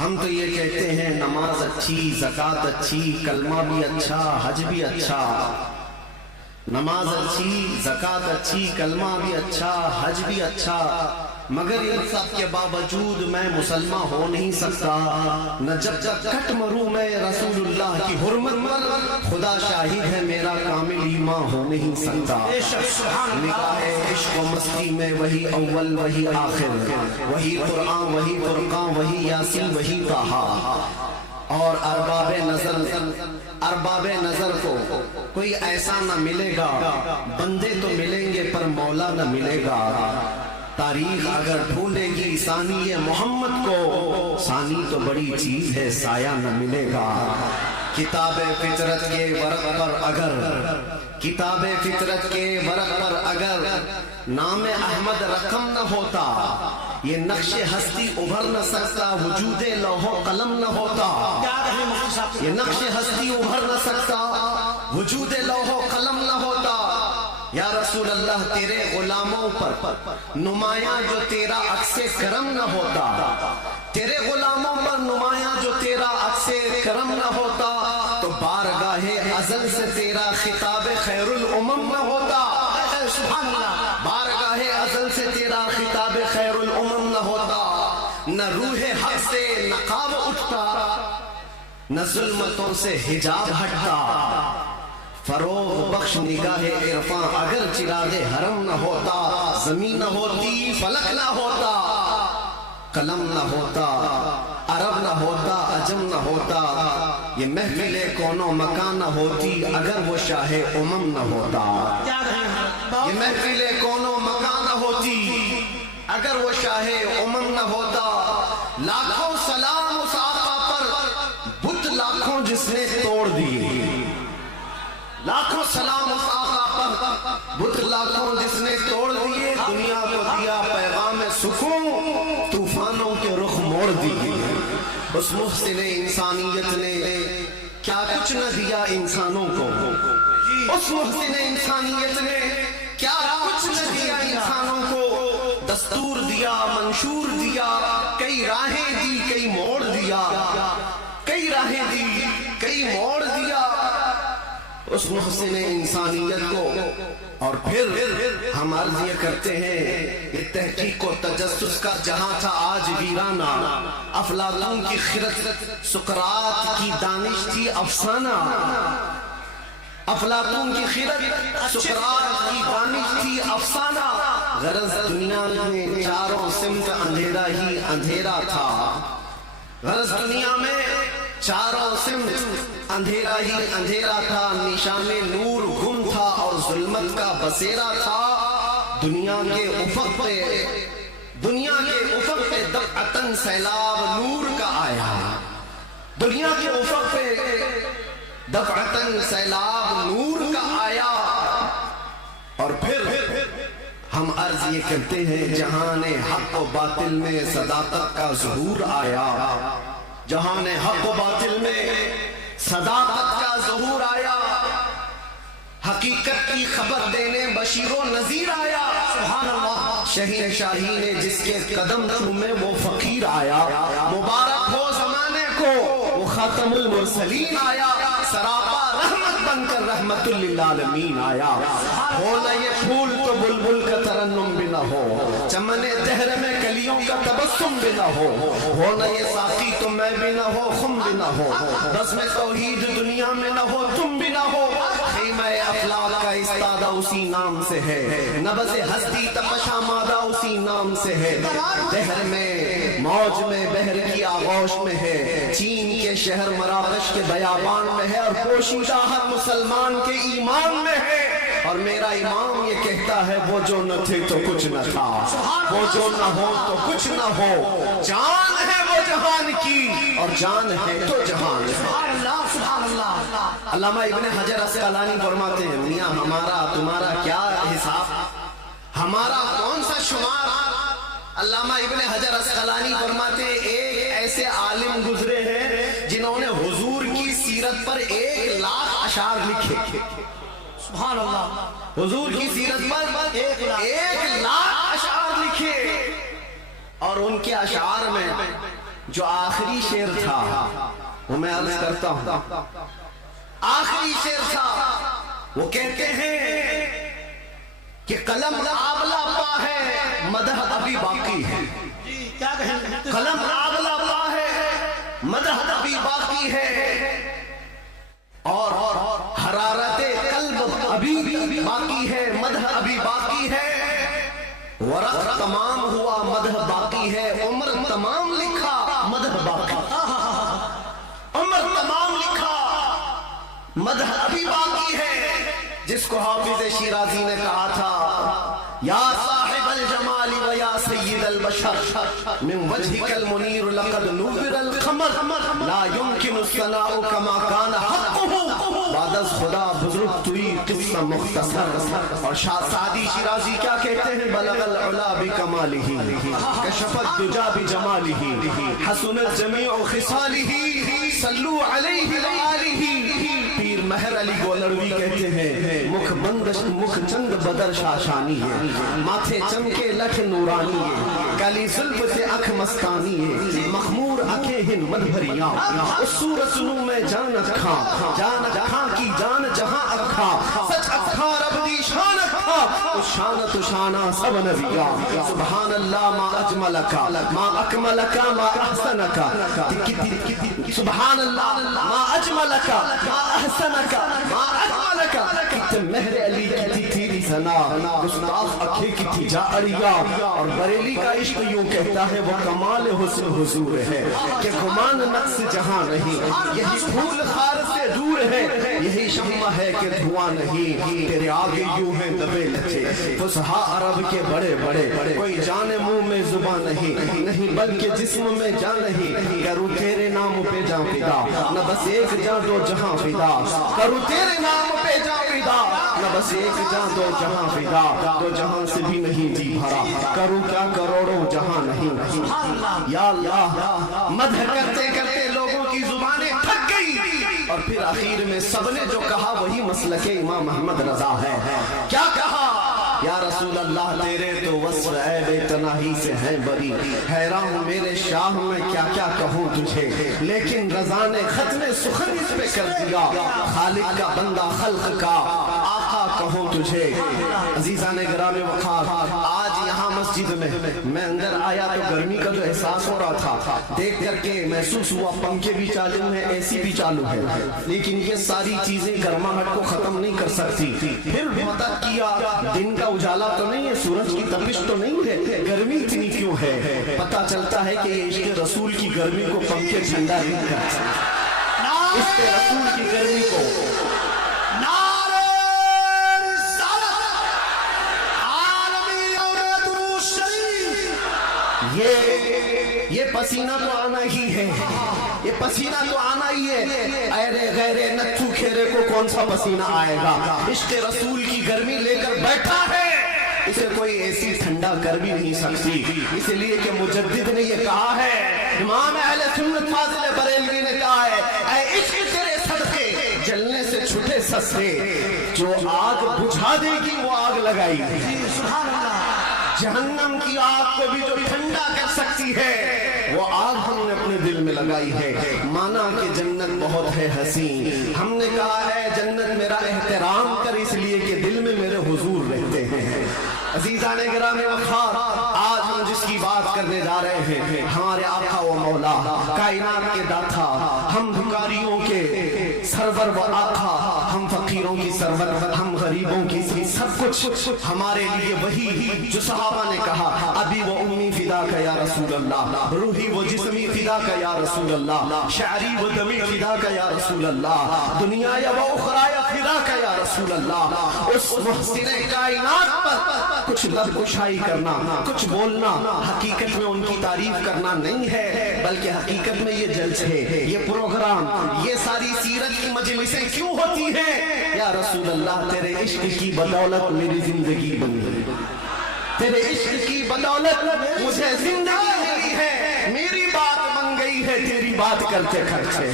ہم تو یہ کہتے ہیں نماز اچھی، زکوٰۃ اچھی، کلمہ بھی اچھا، حج بھی اچھا، نماز اچھی، زکوٰۃ اچھی، کلمہ بھی اچھا، حج بھی اچھا، مگر ان سب کے باوجود میں مسلمان ہو نہیں سکتا، نہ جب تک کٹ مروں میں رسول اللہ کی حرمت پر، خدا شاہد ہے میرا کامل ایمان ہو نہیں سکتا۔ نگاہ عشق و مستی میں وہی اول وہی آخر، وہی قرآن وہی فرقان وہی یاسین وہی طٰہٰ، اور ارباب نظر کو کوئی ایسا نہ ملے گا، بندے تو ملیں گے پر مولا نہ ملے گا۔ تاریخ اگر ڈھونڈے گی ثانی محمد کو، ثانی تو بڑی چیز ہے سایہ نہ ملے گا۔ کتاب فطرت کے ورق پر اگر، کتاب فطرت کے ورق پر اگر نام احمد رقم نہ ہوتا، یہ نقش ہستی ابھر نہ سکتا، وجود لوح و قلم نہ ہوتا، یہ نقش ہستی ابھر نہ سکتا، وجود لوح و قلم نہ ہوتا۔ یا رسول اللہ تیرے غلاموں پر نمایاں جو تیرا عکس کرم نہ ہوتا، تیرے غلاموں پر نمایاں جو تیرا عکس کرم نہ ہوتا، تو بارگاہ ازل سے تیرا خطاب خیر الامم نہ ہوتا، بارگاہ ازل سے تیرا خطاب خیر الامم نہ ہوتا، نہ روح حق سے نقاب اٹھتا، نہ ظلمتوں سے حجاب ہٹتا۔ فروغ بخش نگاہ عرفاں اگر چراغ حرم نہ ہوتا، زمین نہ ہوتی، فلک نہ ہوتا، قلم نہ ہوتا، عرب نہ ہوتا، عجم نہ ہوتا، یہ محفل کون و مکان نہ ہوتی اگر وہ شاہ امم نہ ہوتا، یہ محفل کون و مکان نہ ہوتی اگر وہ شاہ امم نہ ہوتا۔ لاکھوں سلام اس آقا پر، بت لاکھوں جس نے توڑ دیے، لاکھوں سلام اس آقا پر، بت لاکھوں جس نے توڑ دیے، دنیا کو دیا پیغام سکون، طوفانوں کے رخ موڑ دیے۔ اس محسن انسانیت نے کیا کچھ نہ دیا انسانوں کو، اس محسن انسانیت نے کیا کچھ نہ دیا انسانوں کو، دستور دیا، منشور دیا، کئی راہیں دی کئی موڑ دیا، کئی راہیں دی کئی موڑ دیا اس محسن انسانیت کو۔ اور پھر ہم عرض یہ کرتے ہیں، یہ تحقیق و تجسس کا جہاں تھا آج ویرانہ، افلاطون کی خرد سقراط کی دانش تھی افسانہ، افلاطون کی خرد سقراط کی دانش تھی افسانہ، غرض دنیا میں چاروں سمت اندھیرا ہی اندھیرا تھا، غرض دنیا میں چاروں سمت اندھیرا ہی اندھیرا تھا، نشان نور گم تھا اور ظلمت کا بسیرا تھا۔ دنیا کے افق پہ دفعتاً سیلاب نور کا آیا، دنیا کے افق پہ دفعتاً سیلاب نور کا آیا۔ اور پھر ہم عرض یہ کرتے ہیں، جہان حق و باطل میں صداقت کا ظہور آیا، جہان حق و باطل میں صداقت کا ظہور آیا، حقیقت کی خبر دینے بشیر و نذیر آیا، سبحان اللہ، شہین شاہی نے جس کے قدم چومے وہ فقیر آیا، مبارک ہو زمانے کو وہ خاتم المرسلین آیا، سراپا رحمت بن کر رحمت للعالمین آیا۔ ہو نہ یہ پھول تو بلبل کا ترنم بھی نہ ہو، چمن دہر میں کلیوں کا تبسم بھی نہ ہو نہ یہ ساقی تو میں بھی نہ ہو، خم بھی نہ ہو، بزم توحید دنیا میں نہ ہو، تم بھی نہ ہو، خیمہ افلاک کا استادہ اسی نام سے ہے، نبض ہستی تپش آمادہ اسی نام سے ہے، دہر میں موج میں بحر کی آغوش میں ہے، چین کے شہر مراکش کے بیابان میں ہے، اور پوشیدہ ہر مسلمان کے ایمان میں ہے۔ اور میرا امام یہ کہتا ہے، وہ جو نہ تھے تو کچھ نہ تھا، وہ جو نہ ہو تو کچھ نہ ہو، جان ہے وہ جہان کی اور جان ہے تو جہان ہے۔ علامہ ابن حجر اسقلانی فرماتے ہیں، میاں ہمارا تمہارا کیا حساب، ہمارا کون سا شمار۔ علامہ ابن حجر اسقلانی فرماتے ہیں، ایک ایسے عالم گزرے ہیں جنہوں نے حضور کی سیرت پر 1,00,000 اشعار لکھے، سبحان اللہ، حضور کی سیرت پر 1,00,000 اشعار لکھے، اور ان کے اشعار میں جو آخری شعر تھا وہ میں عرض کرتا ہوں، آخری شعر تھا، وہ کہتے ہیں کہ قلم آبلا پا ہے مدح ابھی باقی ہے، قلم آبلا پا ہے مدح ابھی باقی ہے، اور حرارت قلب ابھی باقی ہے، مدح ابھی باقی ہے، ورق تمام ہوا مدح باقی ہے، عمر تمام لکھا مدح باقی، عمر تمام لکھا مدح ابھی باقی ہے، جس کو حافظ شیرازی نے کہا تھا یا صاحب الجمال و یا سید البشر من وجهك المنیر لقد نور القمر لا يمكن الثناء كما كان حقه بعد از خدا بزرگ توی قصہ مختصر۔ اور شاہ سعدی شیرازی کیا کہتے ہیں؟ بلغ العلا بکمالہ کشف الدجا بجمالہ حسنت جمیع خصالہ صلو علیہ وآلہ۔ پیر مہر علی گولروی کہتے ہیں مکھ بندش مکھ چند بدر شاشانی ہے، ماتھے چمکے لٹھ نورانی ہے، کلی زلف سے اکھ مستانی ہے، مخمور اکھیں ہن مد بھریاں، اس صورت نو میں جان اکھاں کی جان جہاں اکھاں، سچ اکھاں رب دی شان اکھاں، اس شان تو شانہ سب نبیاں، سبحان اللہ ما اجملکا ما اکملکا ما احسنکا، سبحان اللہ ما اجملکا ما احسنکا ما اکملکا، کت مہر علی کی تیری ثنا، گستاخ اکھے کی تھی جا اڑیا، اور بریلی کا عشق یوں کہتا ہے وہ کمال حسن حضور ہے کہ گمان نقص جہاں نہیں، یہی پھول خار سے دور ہے، یہی شمع ہے کہ دھواں نہیں، تیرے آگے یوں ہیں دبے لچے فصحا عرب کے بڑے بڑے، کوئی جانے منہ میں زبان نہیں بلکہ جسم میں جان نہیں، کروں تیرے نام پہ جان فدا، نہ بس ایک جان دو جہاں فدا، کروں تیرے نام پہ جان فدا، نہ بس ایک جان دو جہاں فدا، دو جہاں سے بھی نہیں جی بھرا، کروں کیا کروڑوں جہاں نہیں۔ یا اللہ، مدح کرتے کرتے لوگوں کی زبانیں تھک گئی، اور پھر آخر میں سب نے جو کہا وہی مسلک امام احمد رضا ہے۔ کیا کہا؟ یا رسول اللہ تیرے تو وصف عیب تناہی سے ہیں بری، حیران ہوں میرے شاہ میں کیا کیا کہوں تجھے، لیکن رضا نے ختم سخن اس پہ کر دیا، خالق کا بندہ خلق کا آقا کہوں تجھے۔ عزیزان گرامی وقار، آج یہاں مسجد میں اندر آیا تو گرمی کا جو احساس ہو رہا تھا دیکھ کر کے محسوس ہوا پنکھے بھی چالو ہیں، اے سی بھی چالو ہے، لیکن یہ ساری چیزیں گرماہٹ کو ختم نہیں کر سکتی۔ پھر پتہ کیا دن کا اجالا تو نہیں ہے، سورج کی تپش تو نہیں ہے، گرمی اتنی کیوں ہے؟ پتہ چلتا ہے کہ یہ عشق رسول کی گرمی کو پنکھے ٹھنڈا نہیں کر سکتے، عشق رسول کی گرمی کو یہ پسینہ تو آنا ہی ہے، یہ پسینہ تو آنا ہی ہے، ایرے غیرے نتھو کھیرے کو کون سا پسینہ آئے گا؟ عشق رسول کی گرمی لے کر بیٹھا ہے، اسے کوئی ایسی ٹھنڈا کر بھی نہیں سکتی، اس لیے کہ مجدد نے یہ کہا ہے، امام اہل سنت فاضل بریلوی نے کہا ہے، اے عشق تیرے صدقے جلنے سے چھٹے سستے، جو آگ بجھا دے گی وہ آگ لگائی گی، سبحان اللہ، جہنم کی آگ کو بھی جو ٹھنڈا کر سکتی ہے وہ آگ ہم نے اپنے دل میں لگائی ہے۔ مانا کہ جنت بہت ہے حسین، ہم نے کہا ہے جنت میرا احترام کر اس لیے کہ دل میں میرے حضور رہتے ہیں۔ عزیزان گرامی وقار، آج ہم جس کی بات کرنے جا رہے ہیں ہمارے آقا و مولا کائنات کے داتا، ہم بھکاریوں کے سرور و آقا، ہم فقیروں کی سرور، ہم غریبوں کی سب کچھ، ہمارے لیے وہی جو صحابہ نے کہا ابھی و امی فدا کا یا رسول اللہ، روحی و جسمی فدا کا یا رسول اللہ، شعری و دمی فدا کا یا رسول اللہ، دنیا و اخرى فدا کا یا رسول اللہ۔ اس محسن کائنات پر کچھ لب کشائی کرنا، کچھ بولنا حقیقت میں ان کی تعریف کرنا نہیں ہے، بلکہ حقیقت میں یہ جلسے، یہ پروگرام، یہ ساری سیرت کی مجلسیں کیوں ہوتی ہیں؟ یا رسول اللہ تیرے عشق کی بدولت میری زندگی بن گئی، تیرے عشق کی بدولت مجھے زندگی ملی ہے، میری بات بن گئی ہے تیری بات کرتے کرتے۔